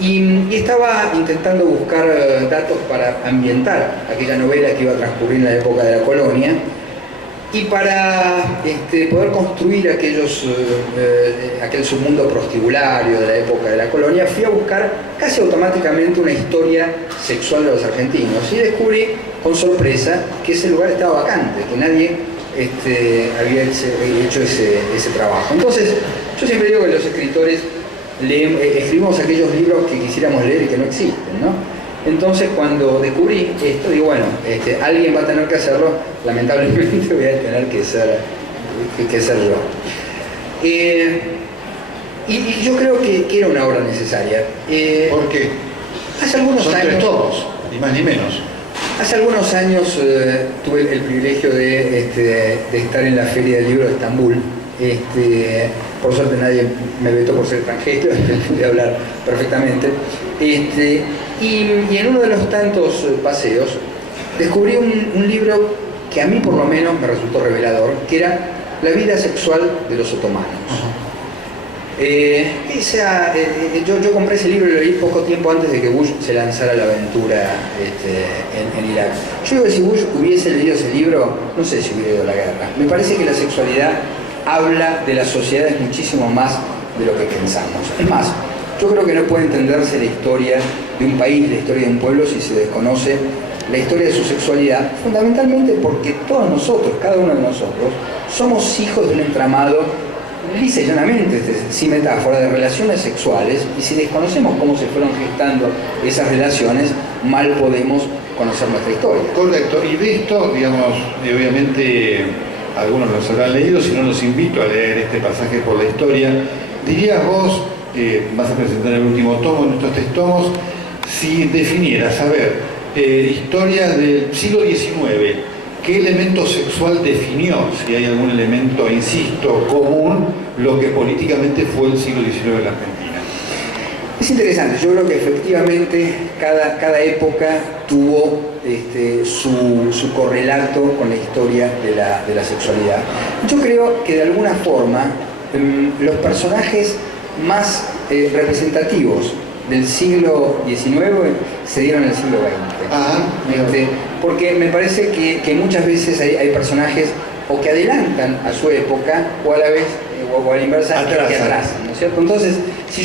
Y estaba intentando buscar datos para ambientar aquella novela que iba a transcurrir en la época de la colonia y para poder construir aquel submundo prostibulario de la época de la colonia. Fui a buscar casi automáticamente una historia sexual de los argentinos y descubrí con sorpresa que ese lugar estaba vacante, que nadie había hecho ese trabajo. Entonces, yo siempre digo que los escritores escribimos aquellos libros que quisiéramos leer y que no existen, ¿no? Entonces, cuando descubrí esto, digo, bueno, alguien va a tener que hacerlo, lamentablemente voy a tener que ser yo. Y yo creo que era una obra necesaria. ¿Por qué? Hace algunos Son años, 3 tomos, ni más ni menos. Hace algunos años tuve el privilegio de estar en la Feria del Libro de Estambul. Por suerte nadie me vetó por ser extranjero, pude hablar perfectamente. Y en uno de los tantos paseos descubrí un libro que a mí por lo menos me resultó revelador, que era La vida sexual de los otomanos. Yo compré ese libro y lo leí poco tiempo antes de que Bush se lanzara a la aventura en Irak. Yo digo que si Bush hubiese leído ese libro, no sé si hubiera ido a la guerra. Me parece que la sexualidad habla de las sociedades muchísimo más de lo que pensamos. Es más, yo creo que no puede entenderse la historia de un país, la historia de un pueblo, si se desconoce la historia de su sexualidad, fundamentalmente porque todos nosotros, cada uno de nosotros, somos hijos de un entramado, lisa y llanamente, sin metáfora, de relaciones sexuales, y si desconocemos cómo se fueron gestando esas relaciones, mal podemos conocer nuestra historia. Correcto, y de esto, digamos, obviamente algunos los habrán leído, si no los invito a leer este pasaje por la historia. Dirías vos, vas a presentar el último tomo en estos 3 tomos, si definieras, a ver, historia del siglo XIX, ¿qué elemento sexual definió, si hay algún elemento, insisto, común, lo que políticamente fue el siglo XIX en la Argentina? Es interesante, yo creo que efectivamente cada época tuvo su correlato con la historia de la sexualidad. Yo creo que de alguna forma los personajes más representativos del siglo XIX se dieron en el siglo XX. Porque me parece que muchas veces hay personajes o que adelantan a su época o a la vez, o a la inversa, que atrasan, ¿no es cierto? Entonces, si